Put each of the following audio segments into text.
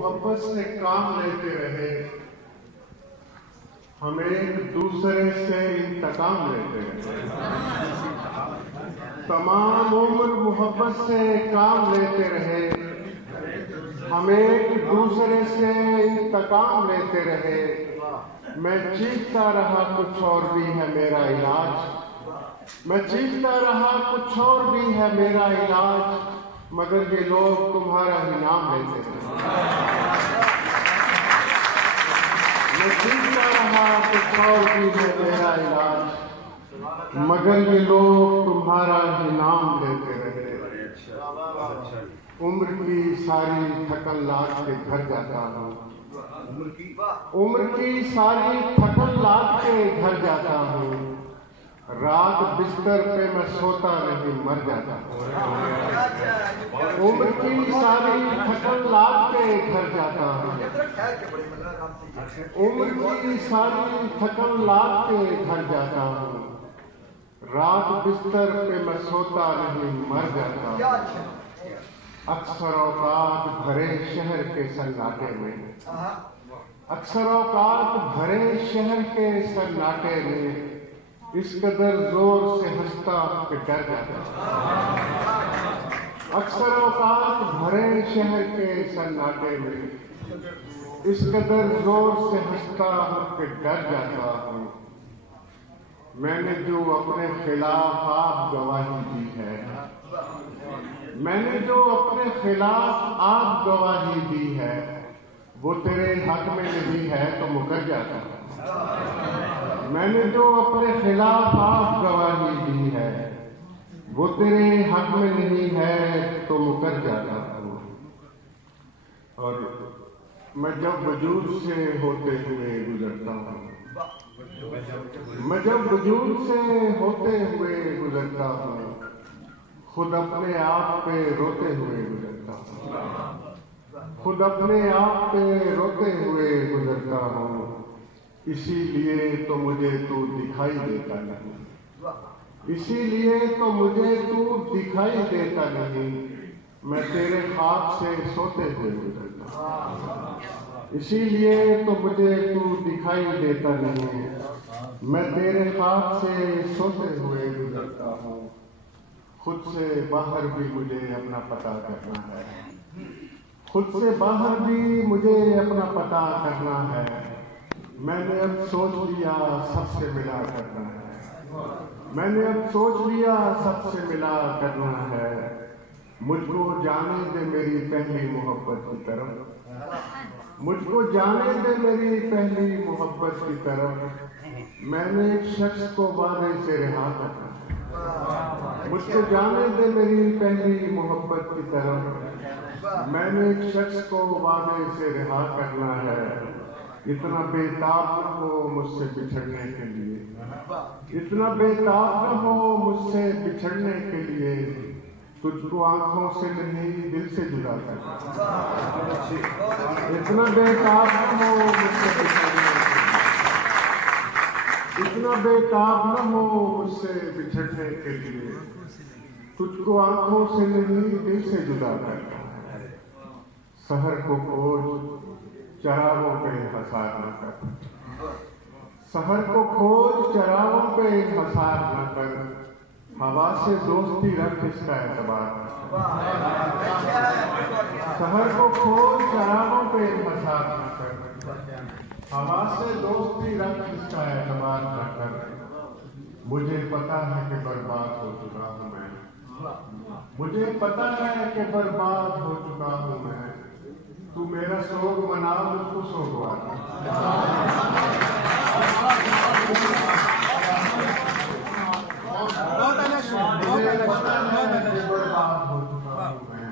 मोहब्बत से काम लेते रहे, हम एक दूसरे से इंतकाम लेते रहे। तमाम उम्र मोहब्बत से काम लेते रहे, हम एक दूसरे से इंतकाम लेते रहे। मैं चीखता रहा कुछ और भी है मेरा इलाज, मैं चीखता रहा कुछ और भी है मेरा इलाज, मगर ये लोग तुम्हारा ही नाम लेते रहे। मैं चीखता रहा कुछ और भी है मेरा इलाज, मगर ये लोग तुम्हारा ही नाम लेते रहे। उम्र की सारी थकन लाद के घर जाता हूँ, उम्र की सारी थकन लाद के घर जाता हूँ। रात बिस्तर पे मैं सोता नहीं मर जाता हूँ। उम्र की सारी थकन लाद के घर जाता हूँ, उम्र की सारी थकन लाद के घर जाता हूँ। रात बिस्तर पे मैं सोता नहीं मर जाता हूँ। अक्सर औकात भरे शहर के सन्नाटे में, अक्सर औकात भरे शहर के सन्नाटे में, इस कदर जोर से हंसता कि डर जाता। अक्सर औकात भरे शहर के सन्नाटे में, इस कदर जोर से हंसता कि डर जाता हूँ। मैंने जो अपने खिलाफ आप गवाही दी है, मैंने जो अपने खिलाफ आप गवाही दी है, वो तेरे हक में नहीं है तो मुकर जाता है। मैंने जो अपने खिलाफ आप गवाही दी है, वो तेरे हक में नहीं है तो मुकर जाता हूँ। और मैं जब वजूद से होते हुए गुजरता हूँ, मैं जब वजूद से होते हुए गुजरता हूँ, खुद अपने आप पे रोते हुए गुजरता हूँ, खुद अपने आप पे रोते हुए गुजरता हूँ। इसीलिए तो मुझे तू दिखाई देता नहीं, इसीलिए तो मुझे तू दिखाई देता नहीं। मैं तेरे ख्वाब से सोते हुए गुजरता हूँ, इसीलिए तो मुझे तू दिखाई देता नहीं। मैं तेरे ख्वाब से सोते हुए गुजरता हूँ। खुद से बाहर भी मुझे अपना पता करना है, खुद से बाहर भी मुझे अपना पता करना है। मैंने अब सोच लिया सबसे मिला करना है, मैंने अब सोच लिया सबसे मिला करना है। मुझको जाने दे मेरी पहली मोहब्बत की तरफ, मुझको जाने दे मेरी पहली मोहब्बत की तरफ। मैंने एक शख्स को वादे से रिहा करना है, मुझको जाने दे मेरी पहली मोहब्बत की तरफ। मैंने एक शख्स को वादे से रिहा करना है। इतना बेताब न हो मुझसे बिछड़ने के लिए, इतना बेताब न हो मुझसे बिछड़ने के लिए। तुझको आंखों से नहीं दिल से जुदा करना, इतना बेताब न हो मुझसे बिछड़ने के लिए, इतना बेताब न हो मुझसे बिछड़ने के लिए। तुझको आंखों से नहीं दिल से जुदा करना है। शहर को खोज चरागों पे इंहसार न कर, शहर को खोज चरागों पे इंहसार न कर। हवा से दोस्ती रख इसका एतबार न कर, शहर को खोज चरागों पे इंहसार न कर। हवा से दोस्ती रख इसका एतबार न कर। मुझे पता है कि बर्बाद हो चुका हूँ मैं, मुझे पता है कि बर्बाद हो चुका हूँ मैं। तू मेरा शोक मना, मुझको शोकवा दे। मुझे पता है कि बर्बाद हो चुका हूँ मैं,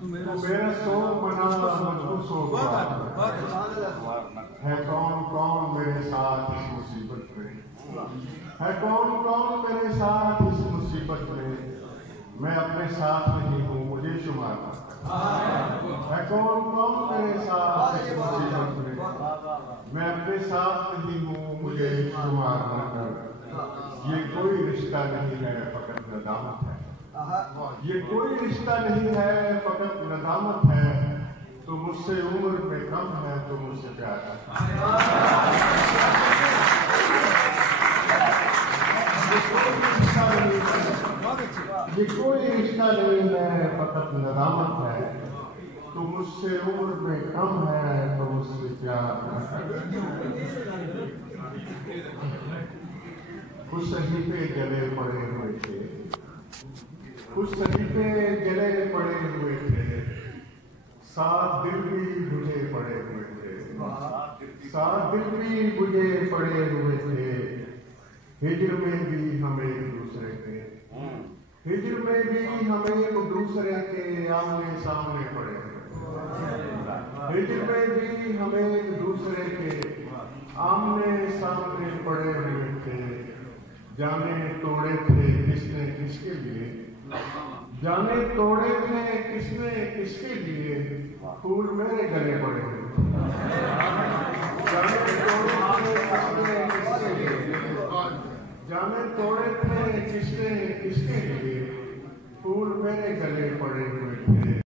तू मेरा शोक मना, मुझको शोकवा दे। है कौन कौन मेरे साथ इस मुसीबत में, है कौन कौन मेरे साथ इस मुसीबत में। मैं अपने साथ नहीं हूँ मुझे शुमार कर। है कौन कौन मेरे साथ इस मुसीबत में, मैं अपने साथ नहीं हूँ मुझे शुमार न कर। ये कोई रिश्ता नहीं है फकत नदामत है, ये कोई रिश्ता नहीं है फकत नदामत है। तो मुझसे मुझसे उम्र में कम है तो मुझसे प्यार है। ये कोई रिश्ता नहीं है, फकत नदामत है। तो मुझसे उम्र में कम है तो मुझसे प्यार है। कुछ सहीफे जले पड़े हुए थे, कुछ सहीफे जले पड़े हुए थे, 7 दिल भी बुझे पड़े हुए थे, 7 दिल भी बुझे पड़े हुए थे। हिजर में भी हम एक दूसरे के, हिजर में भी हम एक दूसरे के आमने सामने पड़े हुए, हिजर में भी हम एक दूसरे के आमने सामने पड़े हुए थे। जाने तोड़े थे किसने किसके लिए, जाने तोड़े थे किसने किसके लिए, फूल मेरे गले पड़े हुए। जाने तोड़े थे किसने किसके लिए, जाने तोड़े थे किसने किसके लिए,